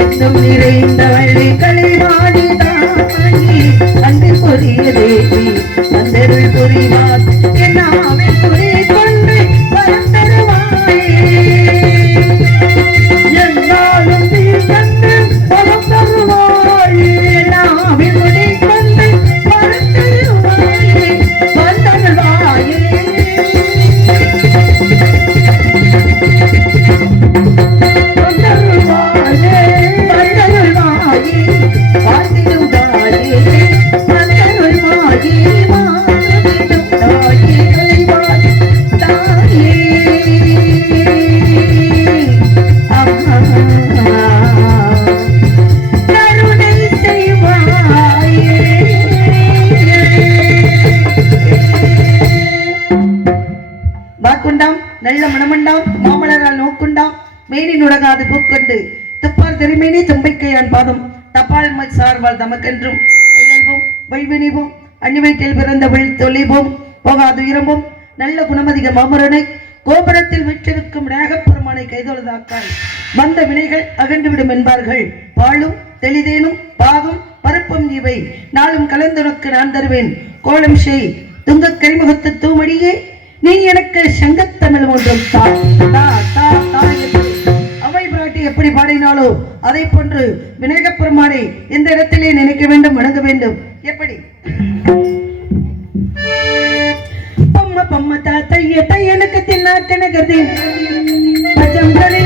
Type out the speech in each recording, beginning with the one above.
என்னும் நிறைந்தவளை கலைவாடி தாங்கி அன்று புரிய தேவி அந்தருள் புரிவார் என்னாவை புரி கொண்டு வரம் தருவாயே என்னாலும் நீ கண்டு வரம் தருவாயே என்னாவை புரி கொண்டு வரம் தருவாயே வந்தருவாயே நல்ல மனமண்டாம் மாமலரால் நோக்குண்டாம் மேனி நுடகாது பூக்கொண்டு துப்பார் திருமேனி தும்பைக்கையான் பாதம் தப்பால் சார்பால் தமக்கென்றும் இழல்வோம் வைவினிவோம் அன்னிவயிற்றில் பிறந்தவள் தொலைவோம் போகாது இரம்போம் நல்ல குணமதிக மாமரனை கோபுரத்தில் விற்றிருக்கும் ரேகப்பெருமானை கைதொழுதாக்கால் வந்த வினைகள் அகன்றுவிடும் என்பார்கள் பாலும் தெளிதேனும் பாகும் பருப்பும் இவை நாளும் கலந்துனக்கு நான் தருவேன் கோலம் செய் துங்க கரிமுகத்து தூமடியே நீ எனக்கு சங்கத்தமிழ் ஒன்றும் அவை பிராட்டி எப்படி பாடினாலோ அதை போன்று விநாயகப் பெருமானை இந்த இடத்திலே நினைக்க வேண்டும் வணங்க வேண்டும் எப்படி பொம்ம பொம்ம தைய தையனுக்கு தின்னாட்டனகதி பஜம்பரி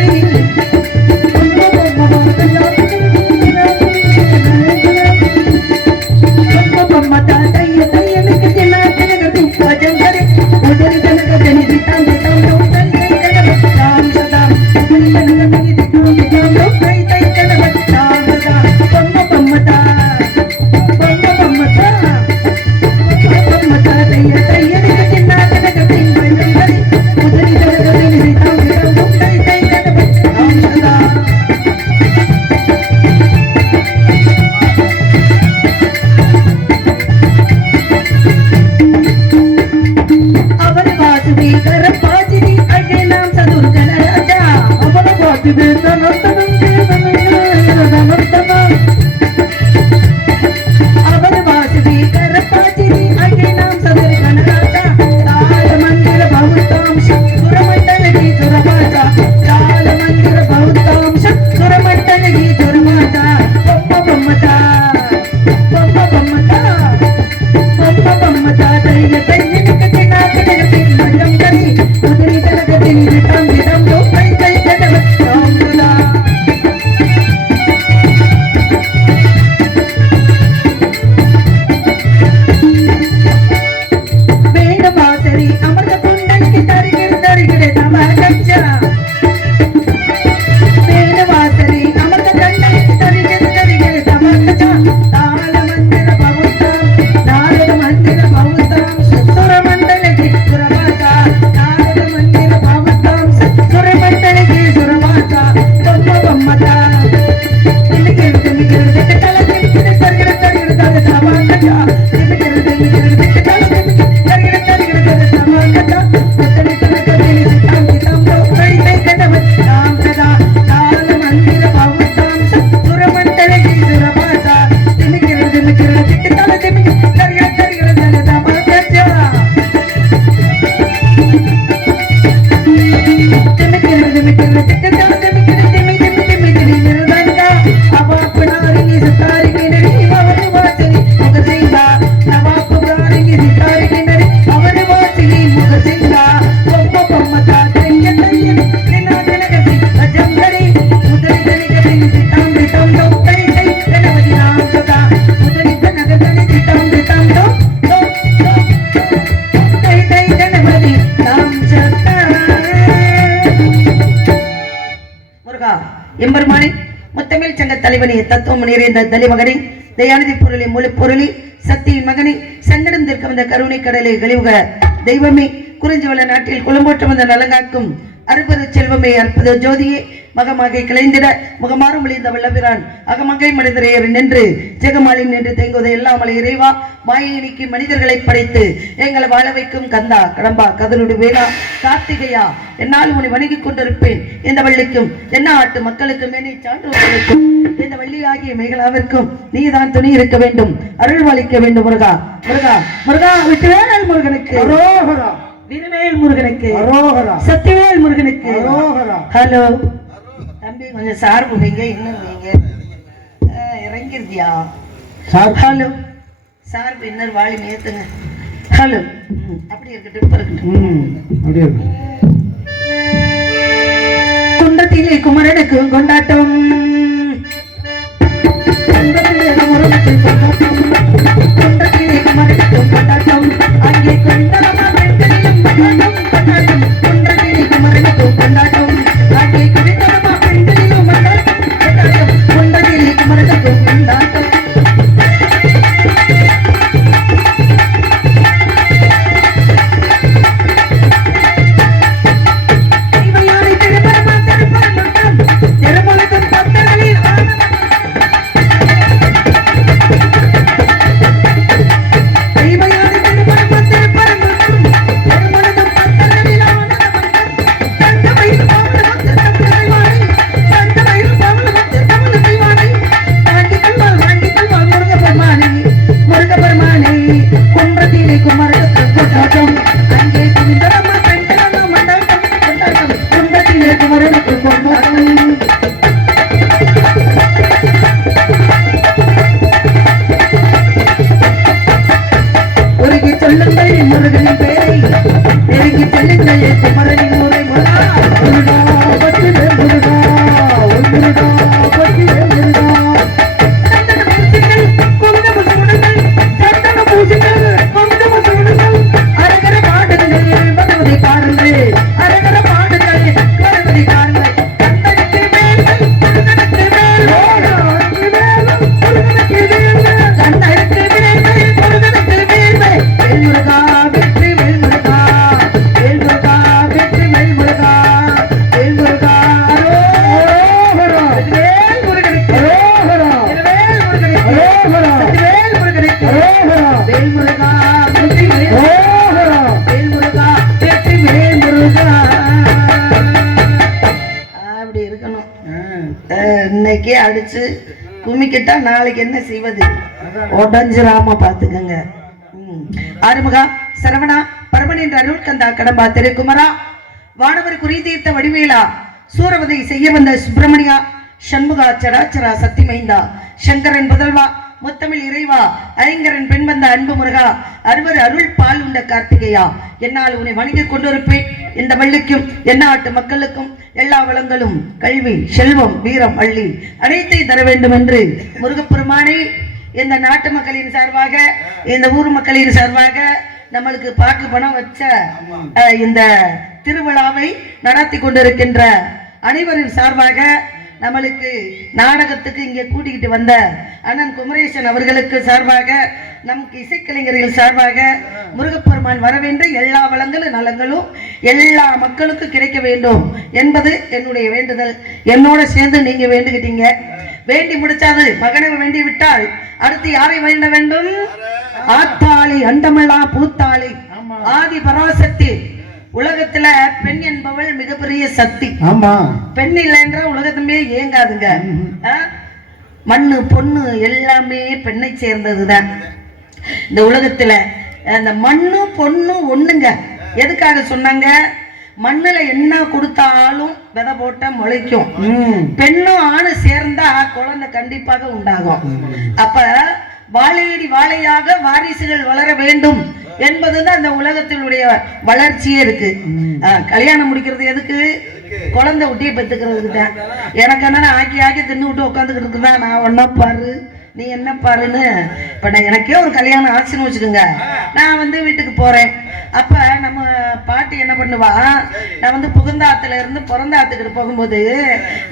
பொம்ம பொம்ம தைய தையனுக்கு தின்னாட்டனகதி பஜம்பரி உதரி தனக தனி திட்டாம் திட்டாம் தை கனவ தாம் சதா உதரி தனக தனி திட்டாம் திட்டாம் தை கனவ தாம் சதா பொம்ம பொம்ம தைய தையனுக்கு தின்னாட்டனகதி பஜம்பரி உதரி தனக தனி திட்டாம் திட்டாம் தை கனவ தாம் சதா எம்பெருமானே முத்தமிழ் சங்க தலைவனே தத்துவம் நிறைந்த தலைமகனே தயாநிதி பொருளை மொழி பொருளி சக்தியின் மகனே சங்கடம் தீர்க்க வந்த கருணை கடலை கழிவுக தெய்வமே குறிஞ்சிவள நாட்டில் குளம்போற்றம் வந்த நலங்காக்கும் அற்புத செல்வமே அற்புத ஜோதியே மகமாக கிளைந்திட முகமாறும் விழிந்த வல்லபிரான் அகமங்கை மனிதரையர் நின்று ஜெகமாலின் நின்று தேங்குவதை எல்லாமலை இறைவா மாயினிக்கு மனிதர்களை படைத்து எங்களை வாழ வைக்கும் கந்தா கடம்பா கதலுடு வேளா கார்த்திகையா என்னால் உன்னை வணங்கிக் கொண்டிருப்பேன். இந்த வள்ளிக்கும் என்ன ஆட்டு மக்களுக்கும் மேனி சான்றோர்களுக்கும் இந்த வள்ளியாகிய மேகலாவிற்கும் நீதான் துணி இருக்க வேண்டும், அருள்வாளிக்க வேண்டும். முருகா முருகா முருகா விட்டுவேல் முருகனுக்கு விருவேல் முருகனுக்கு சத்திவேல் முருகனுக்கு. ஹலோ தம்பி கொஞ்சம் சார்பு வைங்க, இன்னும் வைங்க, இறங்கிருக்கியா? ஹலோ சார்பு இன்னொரு வாளி ஏத்துங்க. ஹலோ அப்படி இருக்கட்டும், இப்ப இருக்கட்டும். குன்றத்திலே குமரனுக்கு கொண்டாட்டம், குன்றத்திலே குமரனுக்கு கொண்டாட்டம், அங்கே கொண்டனமா பெண்களிலும் கொண்டாட்டம், குன்றத்திலே குமரனுக்கு கொண்டாட்டம், அங்கே குடித்தனமா பெண்களிலும் கொண்டாட்டம், குன்றத்திலே குமரனுக்கு கொண்டாட்டம். முருகனின் பேரை நெருங்கி செல்லுங்கள் குமரனின் முறை முருகா முருகா பற்றிவே முருகா முருகா பற்றிவே முருகா. சந்தன பூசிகள் குங்கும சூடுங்கள், அரகர பாடுங்கள் பகவதி பாருங்கள், அரகர பாடுங்கள் பகவதி பாருங்கள். கண்ணனுக்கு மேல்கள் முருகனுக்கு மேல், முருகனுக்கு மேல், கண்ணனுக்கு மேல்கள் முருகனுக்கு மேல். முருகா அப்படி இருக்கணும். இன்னைக்கே அடிச்சு குமிக்கிட்டா நாளைக்கு என்ன செய்வது, உடஞ்சிராம பாத்துக்கங்க. ஆறுமுகா சரவணா பரமனின் அருள் கந்தா கடம்பா திருக்குமரா வானவர் குறி தீர்த்த வடிவேலா சூரவதை செய்ய வந்த சுப்பிரமணியா சண்முகா சடாச்சரா சத்திமைந்தா சங்கரன் புதல்வா முத்தமிழ் இறைவா ஐங்கரன் பெண் வந்த அன்பு முருகா அறுவர் அருள் பால் உண்ட கார்த்திகையா என்னால் உன்னை வணங்கிக் கொண்டிருப்பேன். இந்த வள்ளிக்கும் எந்நாட்டு மக்களுக்கும் எல்லா வளங்களும் கல்வி செல்வம் வீரம் அள்ளி அனைத்தை தர வேண்டும் என்று முருகப்பெருமானே இந்த நாட்டு மக்களின் சார்பாக இந்த ஊர் மக்களின் சார்பாக நம்மளுக்கு பாக்கு பணம் வச்ச இந்த திருவிழாவை நடத்தி கொண்டிருக்கின்ற அனைவரின் சார்பாக நம்மளுக்கு நாடகத்துக்கு இங்கே கூட்டிக்கிட்டு வந்த அண்ணன் குமரேசன் அவர்களுக்கு சார்பாக நமக்கு இசைக்கலைஞர்கள் சார்பாக முருகப்பெருமான் வர வேண்டும், எல்லா வளங்களும் நலங்களும் எல்லா மக்களுக்கும் கிடைக்க வேண்டும் என்பது என்னுடைய வேண்டுதல். என்னோட சேர்ந்து நீங்க வேண்டுகிட்டீங்க. வேண்டி முடிச்சாது மகனை வேண்டி விட்டால் அடுத்து யாரை வேண்ட வேண்டும்? ஆத்தாளி அண்டமல்லா பூத்தாளி ஆதி பராசக்தி. உலகத்துல பெண் என்பவள் மிகப்பெரிய சக்தி. ஆமா, பெண் இல்லைன்ற உலகத்துமே ஏங்காதுங்க. மண்ணு பொண்ணு எல்லாமே பெண்ணை சேர்ந்ததுதான். இந்த உலகத்துல அந்த மண்ணு பொண்ணு ஒண்ணுங்க. எதுக்காக சொன்னாங்க? மண்ணுல என்ன கொடுத்தாலும் விதை போட்ட முளைக்கும். பெண்ணும் ஆணு சேர்ந்தா குழந்தை கண்டிப்பாக உண்டாகும். அப்ப வாழையடி வாழையாக வாரிசுகள் வளர வேண்டும் என்பதுதான் அந்த உலகத்தினுடைய வளர்ச்சியே இருக்கு. கல்யாணம் முடிக்கிறது எதுக்கு? குழந்தை ஒட்டியை பெற்றுக்கிறதுக்கு தான். எனக்கு என்ன ஆக்கி ஆக்கி தின்னு விட்டு உட்காந்துக்கிட்டு இருக்குதான். நான் ஒன்னா பாரு நீ என்ன பாருன்னு இப்ப நான் எனக்கே ஒரு கல்யாணம் ஆச்சுன்னு வச்சுக்கோங்க, நான் வீட்டுக்கு போறேன். அப்ப நம்ம பாட்டி என்ன பண்ணுவா, நான் புகுந்தாத்துல இருந்து பிறந்தாத்துக்கிட்டு போகும்போது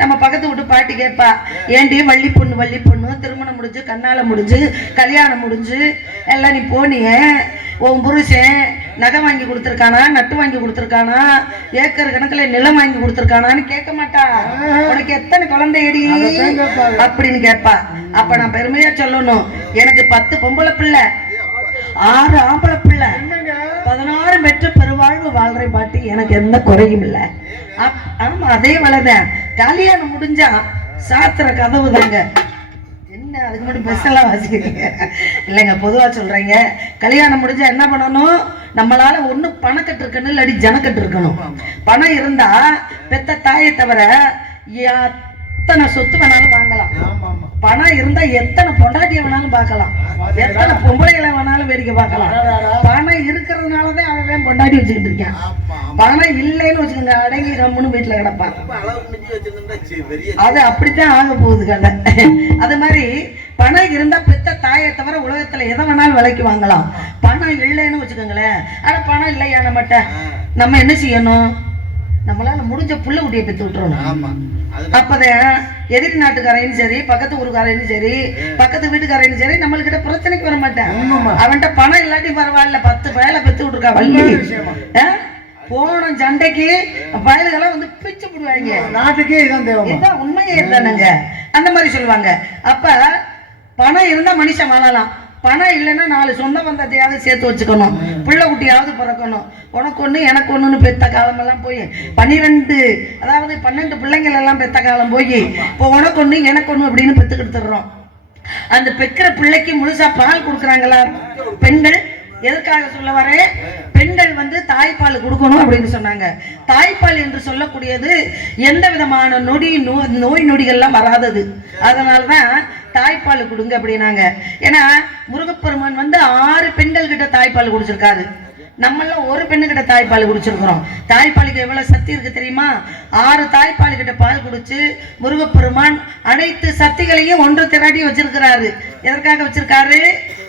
நம்ம பக்கத்து விட்டு பாட்டி கேட்பா, ஏண்டி வள்ளி பொண்ணு திருமணம் முடிஞ்சு கண்ணால முடிஞ்சு கல்யாணம் முடிஞ்சு எல்லாம் நீ போனிய, உன் புருஷன் நகை வாங்கி கொடுத்துருக்கானா, நட்டு வாங்கி கொடுத்துருக்கானா, ஏக்கர் கணக்குல நிலம் வாங்கி கொடுத்துருக்கானான்னு கேட்க மாட்டா. உனக்கு எத்தனை குழந்தையடி அப்படின்னு கேட்பா. அப்ப நான் பெருமையா சொல்லணும், எனக்கு 10 பொம்பளை பிள்ளை, 6 ஆம்பளை பிள்ளை, 16 பெற்று பெருவாழ்வு வாழ்றேன் பாட்டி, எனக்கு எந்த குறையும் இல்லை. ஆமா, அதே வேலைதான். கல்யாணம் முடிஞ்சா சாத்திர கதவு தாங்க. என்ன அதுக்கு மட்டும் பெஸ்டெல்லாம் வாசிக்கிறீங்க இல்லைங்க, பொதுவா சொல்றீங்க. கல்யாணம் முடிஞ்சா என்ன பண்ணணும்? நம்மளால ஒண்ணு பணக்கட்டு இருக்கணும், இல்லாடி ஜனக்கட்டு இருக்கணும். பணம் இருந்தா பெத்த தாயை தவிர எத்தனை சொத்து வேணாலும் வாங்கலாம். பணம் இருந்தா எத்தனை பொண்டாட்டியை வேணாலும் பார்க்கலாம், எத்தனை பொம்பளைகளை வேணாலும் வேடிக்கை பார்க்கலாம். பணம் இருக்கிறதுனாலதான் அவன் பொண்டாட்டி வச்சுக்கிட்டு இருக்கான். பணம் இல்லைன்னு வச்சுக்கோங்க, அடங்கி கம்முன்னு வீட்டுல கிடப்பான். அது அப்படித்தான் ஆக போகுது கதை. அது மாதிரி பணம் இருந்தா பெத்த தாயை தவிர உலகத்துல எதை வேணாலும் விலைக்கு வாங்கலாம். பணம் இல்லைன்னு வச்சுக்கோங்களேன். ஆனா பணம் இல்லையா நம்மகிட்ட, நம்ம என்ன செய்யணும்? நம்மளால முடிஞ்ச புள்ள குட்டியை பெற்று விட்டுறணும். அப்பதான் எதிரி நாட்டுக்காரையும் சரி, பக்கத்து ஊருக்காரையும் சரி, பக்கத்து வீட்டுக்காரையும் சரி, நம்மள்கிட்ட பிரச்சனைக்கு வர மாட்டேன். அவன்கிட்ட பணம் இல்லாட்டி பரவாயில்ல, 10 பயலை பெற்று விட்டுருக்கா வள்ளி. போன சண்டைக்கு பயல்கெல்லாம் வந்து பிச்சு போடுவாங்க. நாட்டுக்கே இதான் உண்மையே இருந்தானுங்க. அந்த மாதிரி சொல்லுவாங்க. அப்ப பணம் இருந்தா மனுஷன் வாழலாம். பணம் இல்லைன்னா 4 சொந்த பந்தத்தையாவது சேர்த்து வச்சுக்கணும், பிள்ளை குட்டியாவது பிறக்கணும். உனக்கு ஒண்ணு எனக்கு ஒண்ணுன்னு பெத்த காலமெல்லாம் போய் 12 பிள்ளைங்கள் எல்லாம் பெத்த காலம் போய் இப்போ உனக்கு ஒண்ணு எனக்கு ஒண்ணு அப்படின்னு பெத்துக்கிட்டுறோம். அந்த பெக்கிற பிள்ளைக்கு முழுசா பால் கொடுக்குறாங்களா பெண்கள்? எதற்காக சொல்ல வரேன்? பெண்கள் வந்து தாய்ப்பால் கொடுக்கணும் அப்படின்னு சொன்னாங்க. தாய்ப்பால் என்று சொல்லக்கூடியது எந்த விதமான நோய் நொடிகள்லாம் வராதது. அதனாலதான் தாய்ப்பால் கொடுங்க அப்படின்னாங்க. ஏன்னா முருகப்பெருமான் வந்து 6 பெண்கள் கிட்ட தாய்ப்பால் குடிச்சிருக்காரு. நம்மள ஒரு பெண்ணுகிட்ட தாய்ப்பால் குடிச்சிருக்கிறோம். தாய்ப்பாலுக்கு எவ்வளவு சக்தி இருக்கு தெரியுமா? 6 தாய்ப்பால் கிட்ட பால் குடிச்சு முருகப்பெருமான் அனைத்து சக்திகளையும் ஒன்று திரட்டி வச்சிருக்கிறாரு. எதற்காக வச்சிருக்காரு?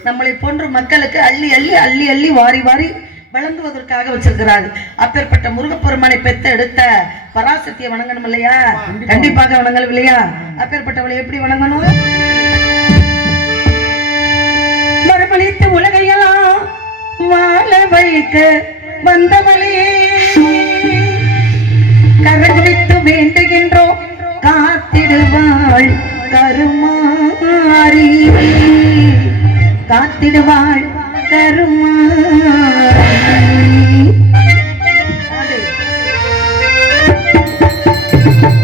நம்மளை போன்ற மக்களுக்கு அள்ளி அள்ளி அள்ளி அள்ளி வாரி வாரி வழங்குவதற்காக வச்சிருக்கிறாரு. அப்பேற்பட்ட முருகப்பெருமானை பெத்த எடுத்த பராசக்தியை வணங்கணும் இல்லையா? கண்டிப்பாக வணங்கணும் இல்லையா? அப்பேற்பட்டவளை எப்படி வணங்கணும்? மறுபளித்து உலகையெல்லாம் வாழ வைக்க வந்தவளே, கரகுவித்து வேண்டுகின்றோம் காத்திடுவாள் கருமாரி, காத்திடுவாள் கருமாரி.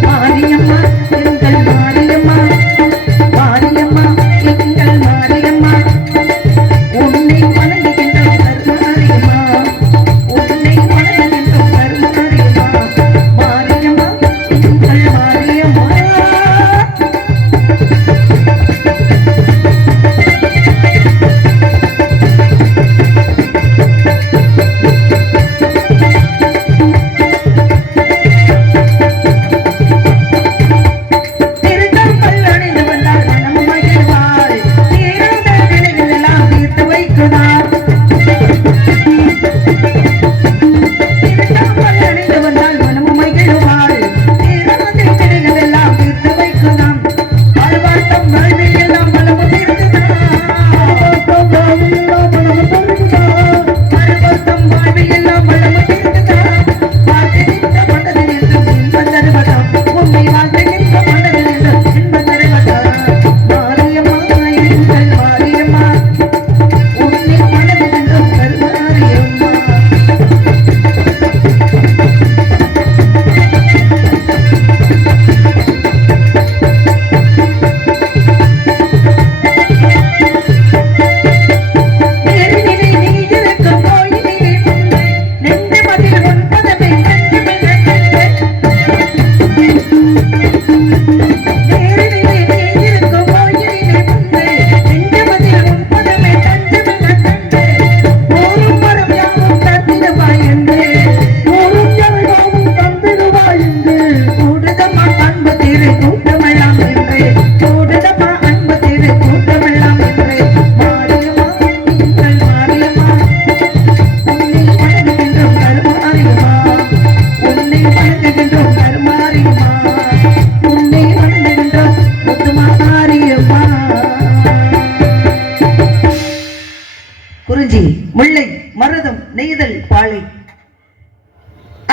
மாரியம்மா எங்கள் மாரியம்மா, மாரியம்மா எங்கள் மாரியம்மா, உன்னை வணங்குகின்றோம் கருமாரியம்மா, உன்னை வணங்குகின்றோம் கருமாரியம்மா.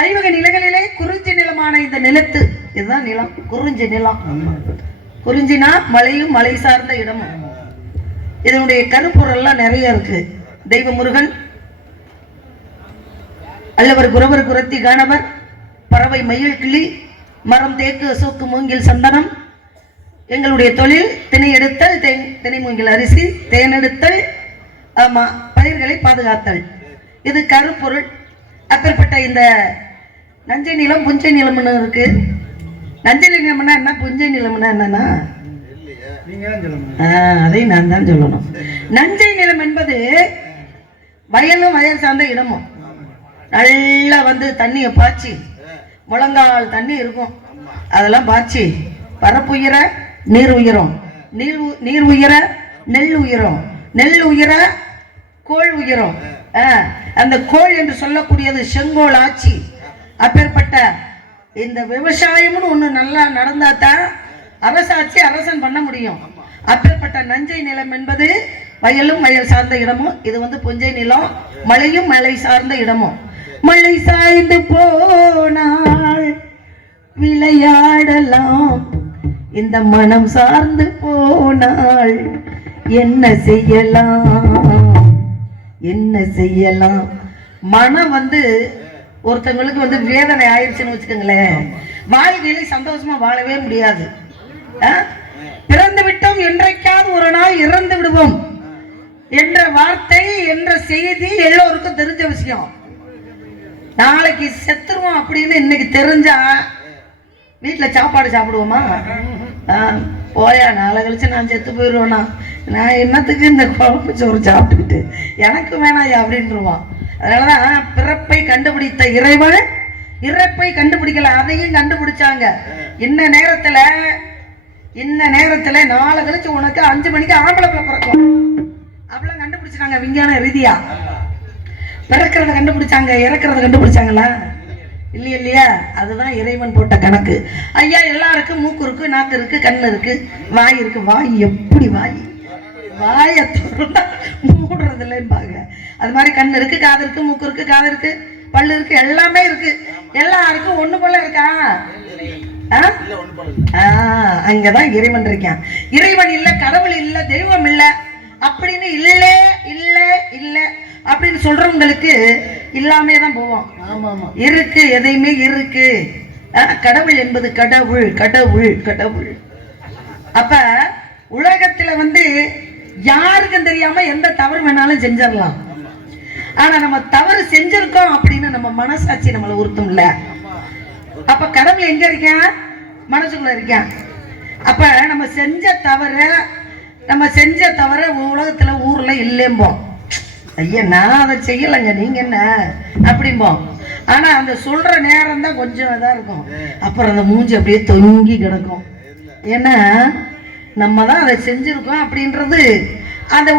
ஐவகை நிலங்களிலே குறிஞ்சி நிலமான இந்த நிலத்து இதுதான் நிலம், குறிஞ்சி நிலம். குறிஞ்சினா மலையும் மலை சார்ந்த இடமும். இதனுடைய கருப்பொருள்லாம் நிறைய இருக்கு. தெய்வ முருகன், அல்லவர் குரவர் குரத்தி காணவர், பறவை மயில் கிளி, மரம் தேக்கு அசோக்கு மூங்கில் சந்தனம். எங்களுடைய தொழில் திணை எடுத்தல், திணை மூங்கில் அரிசி, தேனெடுத்தல், ஆமா பயிர்களை பாதுகாத்தல். இது கருப்பொருள். அப்பேற்பட்ட இந்த நஞ்சை நிலம் புஞ்சை நிலம்னு இருக்கு. நஞ்சை நிலம்னா என்ன, புஞ்சை நிலம்னா என்னன்னா அதை நான் தான் சொல்லணும். நஞ்சை நிலம் என்பது வயலும் வயல் சார்ந்த இடமும். நல்லா வந்து தண்ணியை பாய்ச்சி, முழங்கால் தண்ணி இருக்கும், அதெல்லாம் பாய்ச்சி பரப்புயிர நீர் உயரும், நீர் உயர நெல் உயரும், நெல் உயர கோள் உயரும். அந்த கோள் என்று சொல்லக்கூடியது செங்கோல் ஆட்சி. அப்பேற்பட்ட இந்த விவசாயம்னு ஒண்ணு நல்லா நடந்தாதான் அரசாட்சி அரசன் பண்ண முடியும். அப்பேற்பட்ட நஞ்சை நிலம் என்பது வயலும் வயல் சார்ந்த இடமும். இது வந்து புஞ்சை நிலம், மலையும் மலை சார்ந்த இடமும். மலை சாய்ந்து போனால் விளையாடலாம், இந்த மனம் சார்ந்து போனால் என்ன செய்யலாம், என்ன செய்யலாம். மனம் வந்து ஒருத்தவங்களுக்கு வந்து வேதனை ஆயிடுச்சுன்னு வச்சுக்கோங்களேன், வாழ்க்கையில சந்தோஷமா வாழவே முடியாது. பிறந்து விட்டோம், என்றைக்காவது ஒரு நாள் இறந்து விடுவோம் என்ற வார்த்தை என்ற செய்தி எல்லோருக்கும் தெரிஞ்ச விஷயம். நாளைக்கு செத்துருவோம் அப்படின்னு இன்னைக்கு தெரிஞ்சா வீட்டுல சாப்பாடு சாப்பிடுவோமா? போயா, நாளை கழிச்சு நான் செத்து போயிடுவேனா, நான் என்னத்துக்கு இந்த குழம்பு சோறு சாப்பிட்டுக்கிட்டு, எனக்கு வேணாயா அப்படின்ட்டுருவான். அதனாலதான் பிறப்பை கண்டுபிடித்த இறைவன் இறப்பை கண்டுபிடிக்கல, அதையும் கண்டுபிடிச்சாங்க. இன்ன நேரத்துல நாளை கழிச்சு உனக்கு 5 மணிக்கு ஆம்பளை பிள்ளை பிறக்கும் அப்படிலாம் கண்டுபிடிச்சாங்க. விஞ்ஞான ரீதியா பிறக்கிறத கண்டுபிடிச்சாங்க, இறக்கிறத கண்டுபிடிச்சாங்களா? இல்லையா? அதுதான் இறைவன் போட்ட கணக்கு. ஐயா, எல்லாருக்கும் மூக்கு இருக்கு, நாக்கு இருக்கு, கண்ணு இருக்கு, வாய் இருக்கு. வாய் எப்படி வாயை திறந்தா மூடுறது இல்லைன்னு. அது மாதிரி கண்ணு இருக்கு, காது இருக்கு, மூக்கு இருக்கு, காது இருக்கு, பல்லு இருக்கு, எல்லாமே இருக்கு. எல்லாருக்கும் ஒண்ணு போல இருக்கா? அங்கதான் இறைவன் இருக்கான். இறைவன் இல்ல, கடவுள் இல்ல, தெய்வம் இல்ல அப்படின்னு இல்ல இல்ல இல்ல அப்படின்னு சொல்றவங்களுக்கு இல்லாமே தான் போவோம். இருக்கு, எதையுமே இருக்கு. கடவுள் என்பது கடவுள் கடவுள் கடவுள். அப்ப உலகத்துல வந்து யாருக்கும் தெரியாம எந்த தவறு வேணாலும் செஞ்சிடலாம். ஆனா நம்ம தவறு செஞ்சிருக்கோம் அப்படின்னு நம்ம மனசாட்சி நம்மளை உறுத்தும்ல. அப்ப கடவுள் எங்க இருக்கான்? மனசுக்குள்ள இருக்கான். அப்ப நம்ம செஞ்ச தவற உலகத்துல ஊர்ல இல்லம்போம். ஐயா, நான் அதை செய்யலைங்க, நீங்க என்ன அப்படிம்போம். ஆனா அந்த சொல்ற நேரம் தான் கொஞ்சம் இதா இருக்கும். அப்புறம் அந்த மூஞ்சி அப்படியே தொங்கி கிடக்கும். ஏன்னா நம்ம தான் அதை செஞ்சிருக்கோம் அப்படின்றது அதை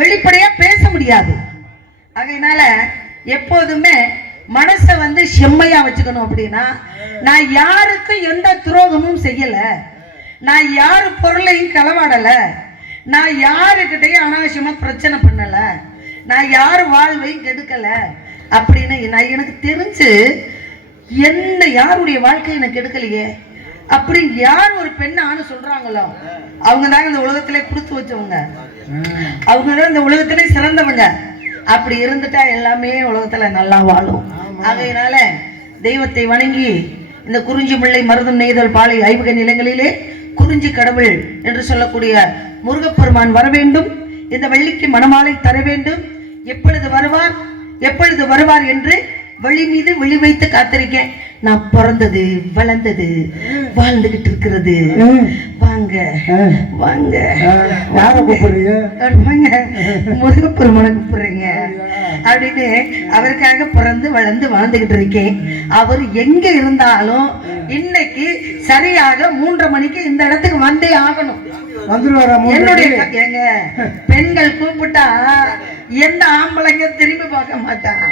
வெளிப்படையா பேச முடியாது. அதனால எப்போதுமே மனசை வந்து செம்மையா வச்சுக்கணும். அப்படின்னா நான் யாருக்கும் எந்த துரோகமும் செய்யல, நான் யாரு பொருளையும் களவாடல, நான் யாருக்கிட்டையும் அனாவசியமா பிரச்சனை பண்ணல, நான் யாரு வாழ்வையும் கெடுக்கல அப்படின்னு எனக்கு தெரிஞ்சு யாருடைய வாழ்க்கையை எனக்கு கெடுக்கலையே அப்படின்னு யார் ஒரு பெண்ணான்னு சொல்றாங்களோ அவங்க தான் இந்த உலகத்திலே கொடுத்து வச்சவங்க, அவங்க தான் இந்த உலகத்திலே சிறந்தவங்க. அப்படி இருந்துட்டா எல்லாமே உலகத்துல நல்லா வாழும். ஆகையினால தெய்வத்தை வணங்கி இந்த குறிஞ்சி முல்லை மருதம் நெய்தல் பாலை ஐவகை நிலங்களிலே குறிஞ்சி கடவுள் என்று சொல்லக்கூடிய முருகப்பெருமான் வர வேண்டும். இந்த வெள்ளிக்கு மணமாலை தர வேண்டும். எப்பொழுது வருவார் என்று வழி மீது விழி வைத்து காத்திருக்கேன். நான் பிறந்தது, வளர்ந்தது, வாழ்ந்துகிட்டு இருக்கிறது. வாங்க வாங்க வாங்க, முருகப்பெருமான கூப்பிடுறீங்க அப்படின்னு அவருக்காக பிறந்து வளர்ந்து வாழ்ந்துகிட்டு இருக்கேன். அவர் எங்க இருந்தாலும் இன்னைக்கு சரியாக 3:30 மணிக்கு இந்த இடத்துக்கு வந்தே ஆகணும். என்னுடைய எங்க பெண்கள் கூப்பிட்டா எந்த ஆம்பளைங்க திரும்பி பார்க்க மாட்டாங்க.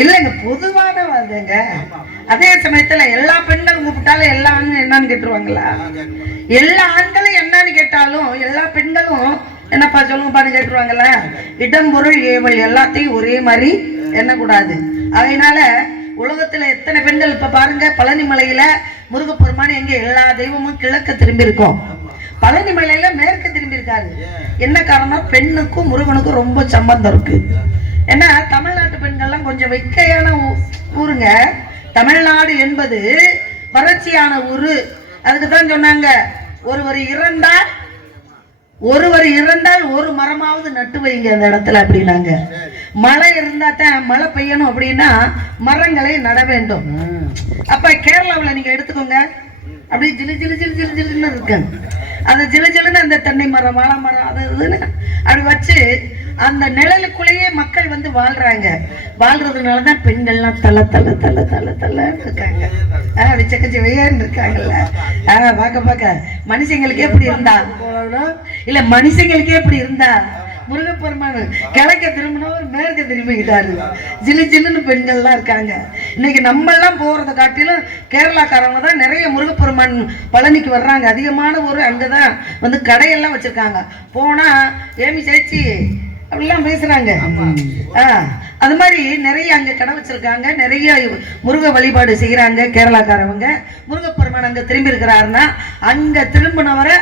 இல்லைங்க, பொதுவான வாதங்க. அதே சமயத்துல எல்லா பெண்களும் கூப்பிட்டாலும் எல்லா ஆண்களும் என்னன்னு கேட்டுருவாங்களா? எல்லா ஆண்களும் என்னன்னு கேட்டாலும் எல்லா பெண்களும் என்னப்பா சொல்லுங்கப்பான்னு கேட்டுருவாங்கல்ல. இடம் பொருள் ஏவல் எல்லாத்தையும் ஒரே மாதிரி எண்ணக்கூடாது. அதனால உலகத்துல எத்தனை பெண்கள் இப்ப பாருங்க, பழனி மலையில முருகப்பெருமான் எங்க எல்லா தெய்வமும் கிழக்க திரும்பி இருக்கோம், பழனி மலையில மேற்கு திரும்பி இருக்காரு. என்ன காரணம்? பெண்ணுக்கும் முருகனுக்கும் ரொம்ப சம்பந்தம் இருக்கு. ஏன்னா தமிழ்நாட்டு பெண்கள்லாம் கொஞ்சம் வெக்கையான ஊருங்க. தமிழ்நாடு என்பது வறட்சியான ஊரு. அதுக்கு தான் சொன்னாங்க, ஒருவர் இறந்தால் ஒரு மரமாவது நட்டு வைங்க அந்த இடத்துல அப்படின்னாங்க. மழை இருந்தா தான் மழை பெய்யணும் அப்படின்னா மரங்களை நட வேண்டும். அப்ப கேரளாவில் நீங்க எடுத்துக்கோங்க, அப்படி ஜிலு ஜிலு ஜிலு ஜிலு ஜிலுன்னு இருக்கு. அந்த ஜிலு ஜிலுன்னு அந்த தென்னை மரம் வாழை மரம் அது இதுன்னு அப்படி வச்சு அந்த நிழலுக்குள்ளேயே மக்கள் வந்து வாழ்றாங்க. வாழ்றதுனாலதான் பெண்கள்லாம் தலை தலை தலை தலை தலைன்னு இருக்காங்க. விச்சக்கச்சி வெய்யான்னு இருக்காங்கல்ல. பார்க்க மனுஷங்களுக்கே எப்படி இருந்தா இல்ல, மனுஷங்களுக்கே எப்படி இருந்தா முருகப்பெருமான் கிழக்க திரும்பினவர் மேற்க திரும்பிக்கிட்டாரு. ஜில்லு ஜில்லுன்னு பெண்கள்லாம் இருக்காங்க. இன்னைக்கு நம்ம எல்லாம் போறதை காட்டிலும் கேரளாக்காரவங்க தான் நிறைய முருகப்பெருமான் பழனிக்கு வர்றாங்க. அதிகமான ஒரு அங்கதான் வந்து கடையெல்லாம் வச்சிருக்காங்க. போனா ஏமி சேச்சி அப்படிலாம் பேசுறாங்க. அது மாதிரி நிறைய அங்க கடை வச்சிருக்காங்க, நிறைய முருக வழிபாடு செய்யறாங்க கேரளாக்காரவங்க. முருகப்பெருமான் அங்க திரும்பி இருக்கிறாருன்னா அங்க திரும்பினவரை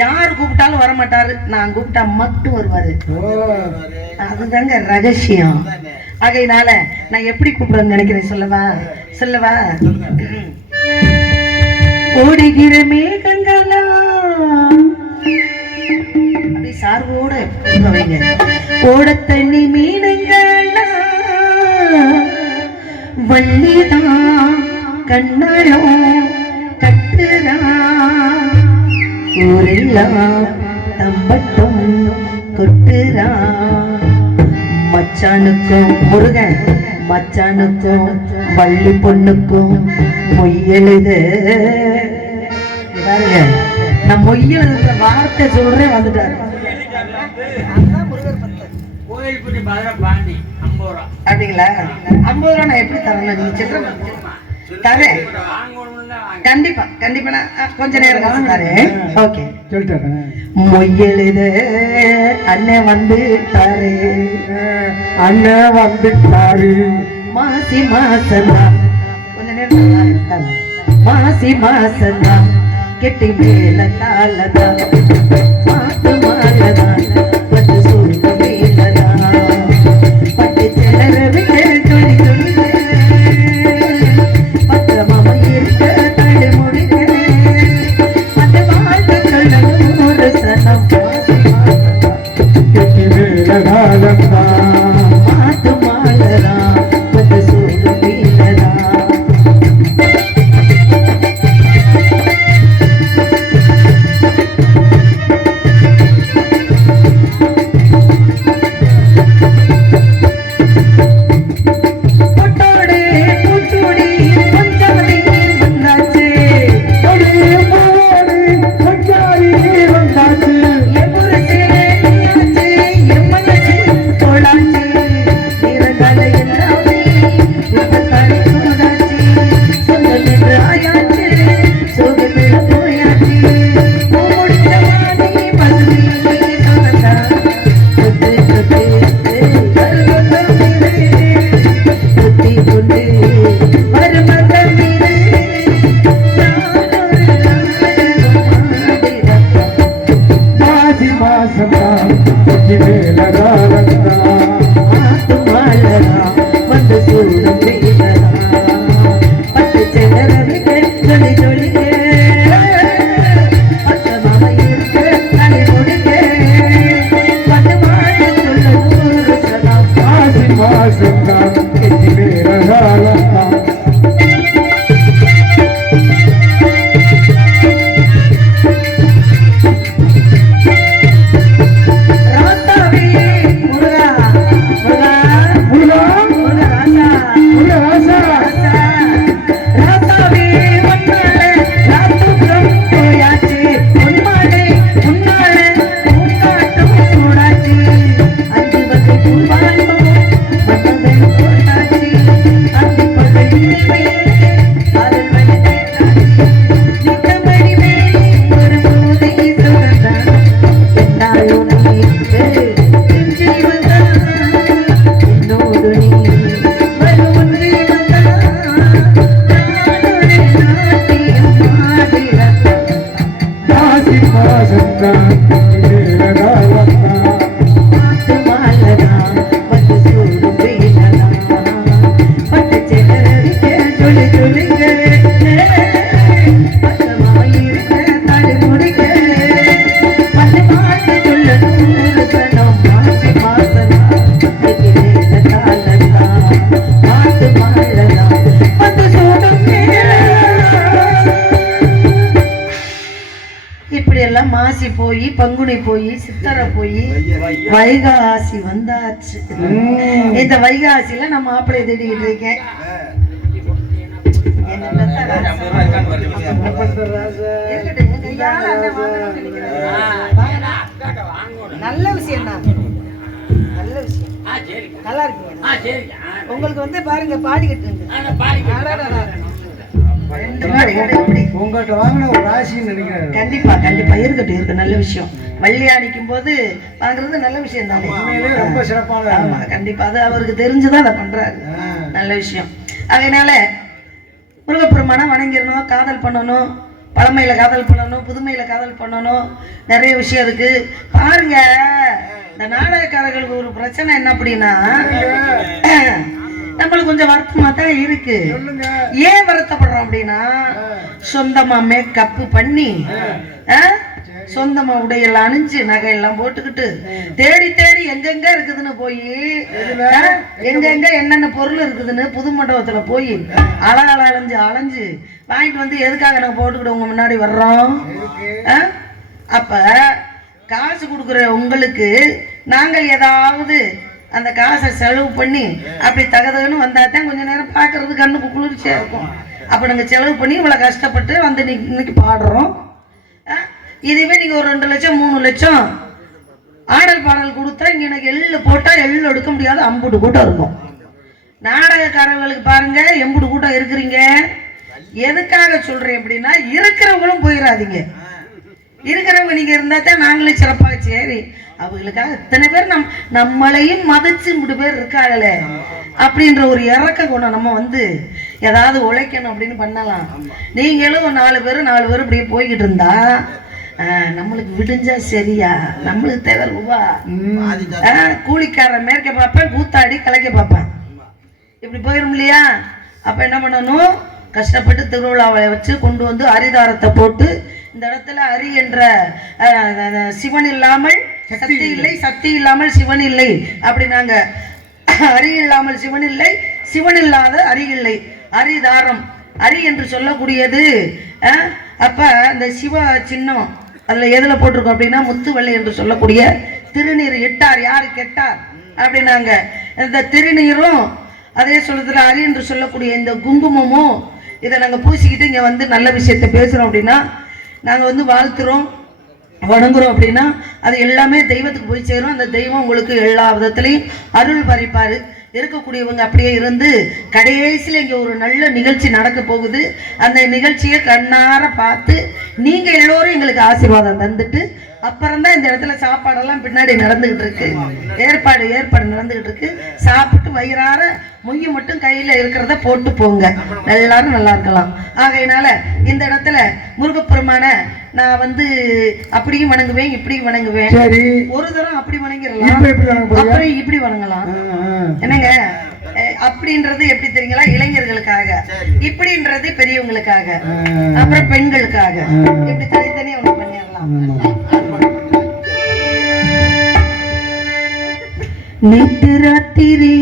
யார் கூப்பிட்டாலும் வரமாட்டாரு, நான் கூப்பிட்டா மட்டும் வருவாரு. அதுதாங்க ரகசியம். ஆகையினால நான் எப்படி கூப்பிடுறேன்னு நினைக்கிறேன் சொல்லவா? ஓடுகிற மேகங்களா அப்படி சார்போட வைங்க. ஓட தண்ணி மீனங்களா வள்ளிதான் கண்ணாலும் கட்டுதான், ஊரெல்லாம் தம்பட்டும் கொட்டுறா. மச்சானுக்கும் முருகன், மச்சானுக்கும் வள்ளி பொண்ணுக்கும் மொய்யெழுது. நான் மொய்யெழுதுற வார்த்தை சொல்றேன் வந்துட்டாரு. அப்படிங்களா? 50 ரூபா நான் எப்படி தரணும்? நீங்க சில்லறை தரேன். கண்டிப்பா நான் கொஞ்ச நேரம் தரேன். ஓகே சொல்லிட்டேன். மொய்யெழுது அண்ணன் வந்து தாரு, அண்ணன் வந்து தாரு. மாசி மாசந்தான் கொஞ்ச நேரம் மாசி மாசந்தான் கெட்டி மேல தாளதான் மாத்து மாலதான் பட்டு சூழ்ந்து மேலதான் பட்டு செலர விட்டு துணி துணி பத்திரமாம இருக்க தடு முடிக்க அந்த வாழ்க்கை சொல்லணும் ஒரு சனம். கெட்டி மேல தாளதான் மாத்து மாலதான் பட்டு சூழ்ந்து மேலதான். முத்து மாலதான் வந்து சூடும் இப்படி எல்லாம் மாசி போய் பங்குனி போய் சித்தரை போய் வைகாசி வந்தாச்சு. இந்த வைகாசியில நம்ம மாப்பிள்ளைய தேடிக்கிட்டு இருக்கேன். நல்ல விஷயம் தான், நல்ல விஷயம், நல்லா இருக்கீங்க. உங்களுக்கு வந்து பாருங்க பாடிக்கிட்டு உங்கள்கிட்ட வாங்கின ஒரு ராசின்னு நினைக்கிறேன். கண்டிப்பா கண்டிப்பா இருக்கட்டும், இருக்கு நல்ல விஷயம். வள்ளியாடிக்கும் போது வாங்குறது நல்ல விஷயம் தானே, ரொம்ப சிறப்பான. ஆமா கண்டிப்பா, அது அவருக்கு தெரிஞ்சுதான் அதை பண்றாரு, நல்ல விஷயம். அதனால முருகப்பெருமானை வணங்கிடணும், காதல் பண்ணணும், பழமையில காதல் பண்ணணும், புதுமையில காதல் பண்ணணும், நிறைய விஷயம் இருக்கு. பாருங்க இந்த நாடகக்காரர்களுக்கு ஒரு பிரச்சனை என்ன அப்படின்னா, நம்மளுக்கு கொஞ்சம் வருத்தமா தான் இருக்கு. ஏன் வருத்தப்படுறோம் அப்படின்னா, சொந்தமா மேக்கப் பண்ணி சொந்தமா உடையெல்லாம் அணிஞ்சு நகையெல்லாம் போட்டுக்கிட்டு தேடி தேடி எங்கெங்க இருக்குதுன்னு போய் எங்கெங்க என்னென்ன பொருள் இருக்குதுன்னு புது மண்டபத்துல போய் அலைஞ்சு அலைஞ்சு வாங்கிட்டு வந்து எதுக்காக நாங்க போட்டுக்கிட்டு உங்க முன்னாடி வர்றோம். அப்ப காசு கொடுக்குற உங்களுக்கு நாங்கள் ஏதாவது அந்த காசை செலவு பண்ணி அப்படி தகதகன்னு வந்தாதான் கொஞ்ச நேரம் பார்க்கறது கண்ணுக்கு குளிர்ச்சியா இருக்கும். அப்ப நாங்க செலவு பண்ணி இவ்வளவு கஷ்டப்பட்டு வந்து இன்னைக்கு பாடுறோம். இதுவே நீங்க ஒரு 2 லட்சம் 3 லட்சம் ஆடல் பாடல் கொடுத்தா இங்க எனக்கு எள்ளு போட்டா எள்ளு எடுக்க முடியாது, அம்புட்டு கூட்டம் இருக்கும். நாடகக்காரர்களுக்கு பாருங்க எம்புட்டு கூட்டம் இருக்கிறீங்க. எதுக்காக சொல்றேன் அப்படின்னா, இருக்கிறவங்களும் போயிடாதீங்க. இருக்கிறவங்க நீங்க இருந்தா தான் நாங்களே சிறப்பாக. சரி, அவங்களுக்காக இத்தனை பேர் நம்மளையும் மதிச்சு 3 பேர் இருக்காங்களே அப்படின்ற ஒரு இறக்க குணம் நம்ம வந்து ஏதாவது உழைக்கணும் அப்படின்னு பண்ணலாம். நீங்களும் 4 பேர் இப்படியே போய்கிட்டு இருந்தா நம்மளுக்கு விடிஞ்சா சரியா? நம்மளுக்கு தேவை ரூபா. கூலிக்காரன் மேற்க பார்ப்பேன், கூத்தாடி கலைக்க பார்ப்பேன், இப்படி போயிடும் இல்லையா? அப்ப என்ன பண்ணணும், கஷ்டப்பட்டு திருவிழாவை வச்சு கொண்டு வந்து அரிதாரத்தை போட்டு இந்த இடத்துல அரி என்ற சிவன் இல்லாமல் சக்தி இல்லை, சக்தி இல்லாமல் சிவன் இல்லை. அப்படி நாங்க அரி இல்லாமல் சிவன் இல்லை, சிவன் இல்லாத அரி இல்லை, அரிதாரம் அரி என்று சொல்லக்கூடியது. அப்ப அந்த சிவ சின்னம் அதுல எதுல போட்டிருக்கோம் அப்படின்னா, முத்துவள்ளி என்று சொல்லக்கூடிய திருநீர் இட்டார் யாரு கெட்டார் அப்படின்னாங்க. இந்த திருநீரும் அதே சொல்றதுல அரி என்று சொல்லக்கூடிய இந்த குங்குமமும் இதை நாங்க பூசிக்கிட்டு இங்க வந்து நல்ல விஷயத்த பேசுறோம் அப்படின்னா, நாங்க வந்து வாழ்த்துறோம் வணங்குறோம் அப்படின்னா அது எல்லாமே தெய்வத்துக்கு போய் சேரும். அந்த தெய்வம் உங்களுக்கு எல்லா விதத்திலையும் அருள் பறிப்பாரு. இருக்கக்கூடியவங்க அப்படியே இருந்து கடைசியில் இங்கே ஒரு நல்ல நிகழ்ச்சி நடக்க போகுது. அந்த நிகழ்ச்சியை கண்ணார பார்த்து நீங்க எல்லோரும் எங்களுக்கு ஆசீர்வாதம் தந்துட்டு அப்புறம்தான் இந்த இடத்துல சாப்பாடெல்லாம் பின்னாடி நடந்துகிட்டு இருக்கு, ஏற்பாடு நடந்துகிட்டு இருக்கு. சாப்பிட்டு வயிறார மொய்ய மட்டும் கையில இருக்கிறத போட்டு போங்க, எல்லாரும் நல்லா இருக்கலாம். ஆகையினால இந்த இடத்துல முருகப்பெருமான நான் வந்து அப்படியும் வணங்குவேன், இப்படியும் வணங்குவேன். ஒரு தரம் அப்படி வணங்கிடலாம், அப்புறம் இப்படி வணங்கலாம். என்னங்க அப்படின்றது எப்படி தெரியுங்களா? இளைஞர்களுக்காக, இப்படின்றது பெரியவங்களுக்காக, அப்புறம் பெண்களுக்காக, இப்படி தனித்தனியா ஒண்ணு பண்ணிடலாம். நேத்து ராத்திரி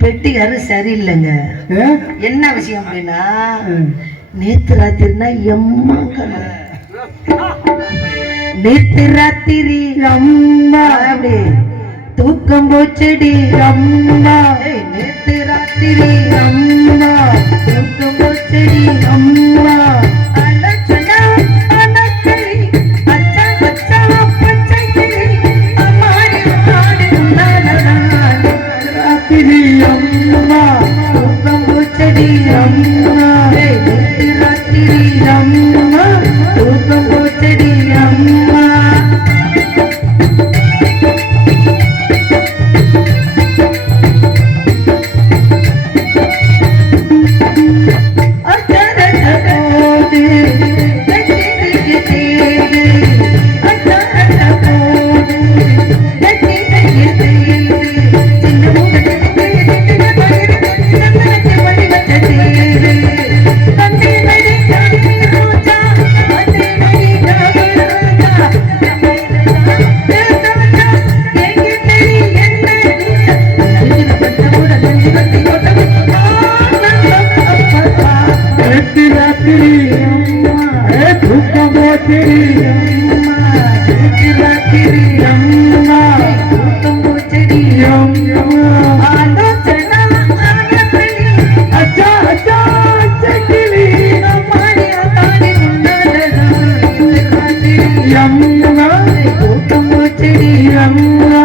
பெட்டிகாரு சரியில்லைங்க. என்ன விஷயம் அப்படின்னா, நேத்து ராத்திரினா எம்மாங்கணும், நேத்து ராத்திரி அம்மா அப்படி தூக்கம் போச்சடி அம்மா, நேத்து ராத்திரி அம்மா தூக்கம் போச்சடி அம்மா, அம்மா தூக்கம் போச்சடி அம்மா, நேத்து ராத்திரி அம்மா தூக்கம் போச்சடி அம்மா. ராத்திரி அம்மா நேற்று ராத்திரி அம்மா கூட்டம் பூச்செடி அம்மா ஆலோசனா ஆனபடி அச்சா அச்சா அச்சக்கிளி அம்மாடியா தாடி முன்னாலதா ராத்திரி அம்மா கூட்டம் பூச்செடி அம்மா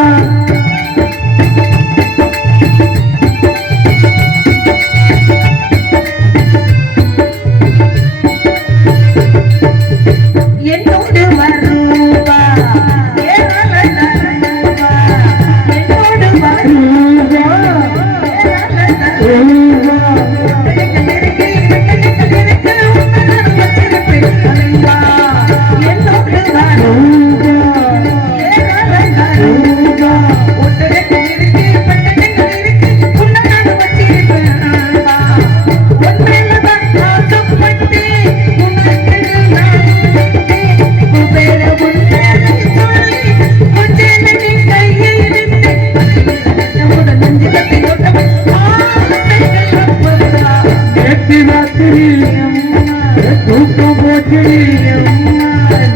என்னோடு வருவா ஏராள தருவா என்னோடு வருவா ஏராள தருவா என்னோடு வருவா ஏராள தருவா ஒட்டகத்திலிருக்கு பட்டகத்திலிருக்கு உன்னை நான் வச்சிருப்பேன் ஒன்றில்தான் ஆசைப்பட்டு உனக்கு நான் தூக்கம் போச்சடி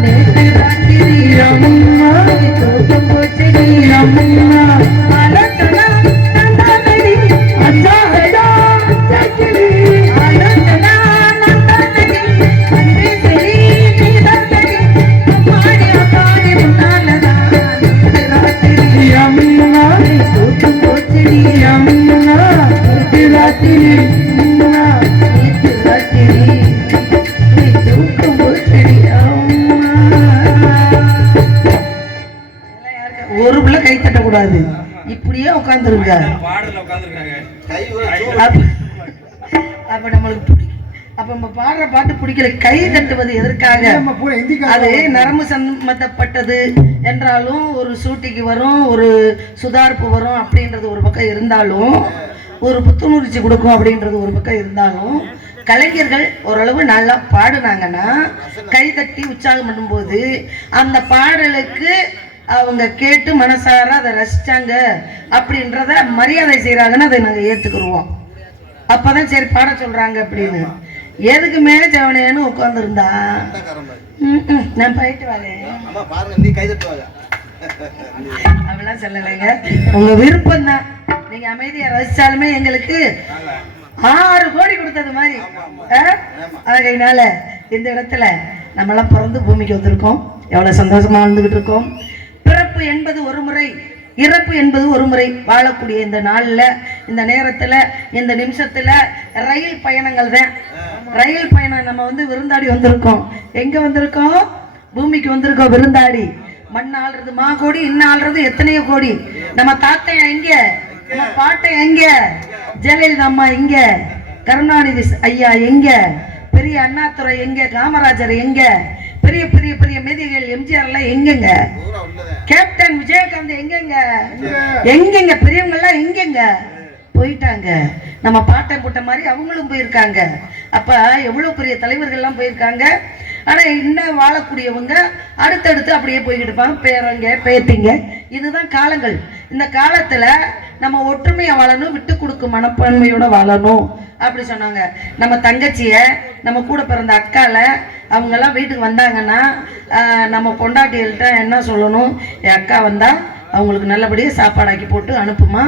நேற்று ராத்திரி அம்மா தூக்கம் போச்சடி அம்மா ஆலோசனா நந்தானடி அச்சா ஹடா சக்கிலி ஆலோசனா நந்தானடி அன்றே சரி நீதானடி அம்மாடியா தாடி முன்னாலதான் ராத்திரி அம்மா தூக்கம் போச்சடி அம்மா நேற்று ராத்திரி அம்மா நேற்று ராத்திரி ஒரு பிள்ளை கை தட்டக்கூடாது, இப்படியே உட்காந்துருங்க. அப்ப நம்மளுக்கு அப்ப நம்ம பாடுற பாட்டு பிடிக்கல. கை தட்டுவது எதற்காக? அது நரம்பு சம்பந்தப்பட்டது என்றாலும் ஒரு சூட்டிக்கு வரும், ஒரு சுதாரிப்பு வரும் அப்படின்றது ஒரு பக்கம் இருந்தாலும், ஒரு புத்துணர்ச்சி கொடுக்கும் அப்படின்றது ஒரு பக்கம் இருந்தாலும், கலைஞர்கள் ஓரளவு நல்லா பாடுனாங்கன்னா கை தட்டி உற்சாகம் பண்ணும்போது அந்த பாடலுக்கு அவங்க கேட்டு மனசார அதை ரசிச்சாங்க அப்படின்றத மரியாதை செய்யறாங்கன்னு அதை நாங்கள் ஏத்துக்குருவோம். அப்பதான் சரி பாட சொல்றாங்க அப்படின்னு. எதுக்குமே ஜவனேன்னு உட்காந்துருந்தா நான் போயிட்டு வரேன் அப்படிலாம் சொல்லலைங்க. உங்க விருப்பம் தான். நீங்க அமைதியா ரசிச்சாலுமே எங்களுக்கு 6 கோடி கொடுத்தது மாதிரி. அதனால இந்த இடத்துல நம்மளாம் பிறந்து பூமிக்கு வந்திருக்கோம், எவ்வளவு சந்தோஷமா வாழ்ந்துகிட்டு இருக்கோம். பிறப்பு என்பது ஒரு முறை, இறப்பு என்பது ஒரு முறை. வாழக்கூடிய இந்த நாள்ல, இந்த நேரத்துல, இந்த நிமிஷத்துல ரயில் பயணங்கள் தான். ரயில் பயணம் நம்ம விருந்தாடி வந்திருக்கோம். எங்க வந்திருக்கோம்? பூமிக்கு வந்திருக்கோம் விருந்தாடி. மண் ஆள்றது மா கோடி, இன்னும் ஆள்றது எத்தனையோ கோடி. நம்ம தாத்தையா எங்க, நம்ம பாட்டை எங்க, ஜெயலலிதா அம்மா எங்க, கருணாநிதி ஐயா எங்க, பெரிய அண்ணாதுரை எங்க, காமராஜர் எங்க, பெரிய பெரிய பெரிய மேதைகள் எம்ஜிஆர் எல்லாம் எங்கெங்க, கேப்டன் விஜயகாந்த் எங்கெங்க, எங்கெங்க பெரியவங்க எல்லாம் எங்கெங்க போயிட்டாங்க. நம்ம பாட்டை போட்ட மாதிரி அவங்களும் போயிருக்காங்க. அப்ப எவ்வளவு பெரிய தலைவர்கள் எல்லாம் போயிருக்காங்க. ஆனா இன்னும் வாழக்கூடியவங்க அடுத்தடுத்து அப்படியே போய்கிட்டு இருப்பாங்க. பேரங்க பேத்திங்க, இதுதான் காலங்கள். இந்த காலத்துல நம்ம ஒற்றுமையா வாழணும், விட்டு கொடுக்கும் மனப்பான்மையோட வாழணும் அப்படி சொன்னாங்க. நம்ம தங்கச்சிய, நம்ம கூட பிறந்த அக்கால அவங்க எல்லாம் வீட்டுக்கு வந்தாங்கன்னா நம்ம பொண்டாட்டிகள்கிட்ட என்ன சொல்லணும்? என் அக்கா வந்தா அவங்களுக்கு நல்லபடியாக சாப்பாடாக்கி போட்டு அனுப்புமா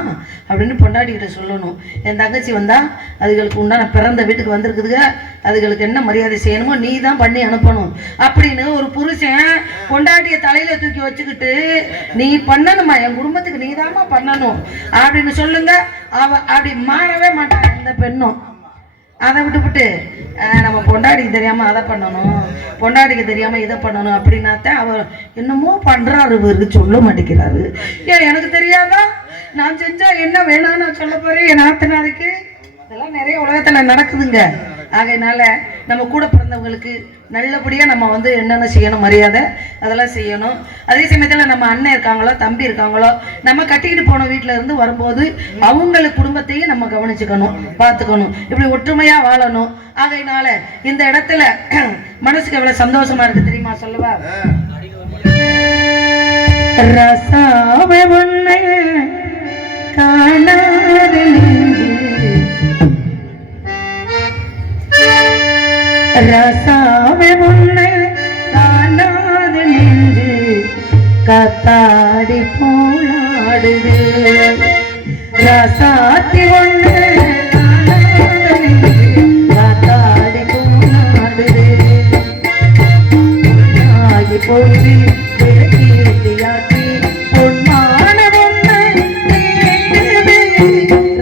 அப்படின்னு பொண்டாட்டிக்கிட்ட சொல்லணும். என் தங்கச்சி வந்தா அதுகளுக்கு உண்டான பிறந்த வீட்டுக்கு வந்திருக்குதுங்க, அதுகளுக்கு என்ன மரியாதை செய்யணுமோ நீ தான் பண்ணி அனுப்பணும் அப்படின்னு ஒரு புருஷன் பொண்டாட்டிய தலையில தூக்கி வச்சுக்கிட்டு நீ பண்ணணுமா, என் குடும்பத்துக்கு நீ தாமா பண்ணணும் அப்படின்னு சொல்லுங்க. அவ அப்படி மாறவே மாட்டாங்க இந்த பெண்ணும். அதை விட்டுவிட்டு நம்ம பொண்டாட்டிக்கு தெரியாம அதை பண்ணணும், பொண்டாட்டிக்கு தெரியாம இதை பண்ணணும் அப்படின்னாத்தான் அவர் என்னமோ பண்றாரு, இவருக்கு சொல்ல மாட்டேங்கிறாரு. ஏன் எனக்கு தெரியாதா? நான் செஞ்சா என்ன வேணாம்னு நான் சொல்ல போறேன் என் நாத்தனாருக்கு? இதெல்லாம் நிறைய உலகத்துல நடக்குதுங்க. ஆகையினால நம்ம கூட பிறந்தவங்களுக்கு நல்லபடியா நம்ம என்னென்ன செய்யணும், மரியாதை அதெல்லாம் செய்யணும். அதே சமயத்துல நம்ம அண்ணன் இருக்காங்களோ, தம்பி இருக்காங்களோ, நம்ம கட்டிக்கிட்டு போன வீட்டுல இருந்து வரும்போது அவங்களுக்கு குடும்பத்தையும் நம்ம கவனிச்சுக்கணும், பார்த்துக்கணும். இப்படி ஒற்றுமையா வாழணும். ஆகையினால இந்த இடத்துல மனசுக்கு எவ்வளவு சந்தோஷமா இருக்கு தெரியுமா? சொல்லவா? ரசாவே உன்னை காணாத ரசாவே உன்னை காண காத்தாடி போலாடுது ராசாத்தி ஒண்ணு காத்தாடி போலாடுது ஆகி போய் விளக்கேத்தியாக்கி பொன்மான ஒண்ணு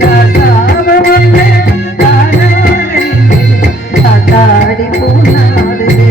ராசாவ ஒண்ணு காத்தாடி போலாடுது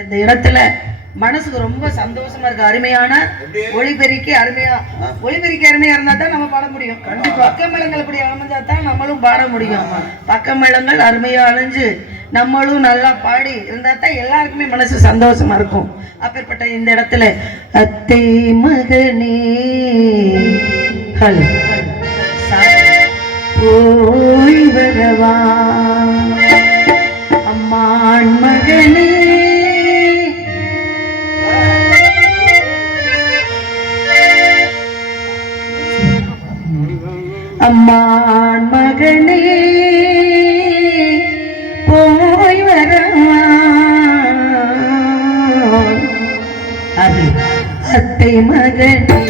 இந்த இடத்துல மனசுக்கு ரொம்ப சந்தோஷமா இருக்கு. அருமையான ஒளிபெருக்கி அருமையா இருந்தா தான் நம்ம பாட முடியும். பக்கமேளங்கள் இப்படி அமைஞ்சா தான் நம்மளும் பாட முடியும். பக்கமேளங்கள் அருமையா அழிஞ்சு நம்மளும் நல்லா பாடி இருந்தா தான் எல்லாருக்குமே மனசு சந்தோஷமா இருக்கும். அப்பேற்பட்ட இந்த இடத்துல அத்தை மகனே ஹலோ போய் வரவா அம்மான் மகனே அம்மான் மகனே போய் வரவா அத்தை மகனே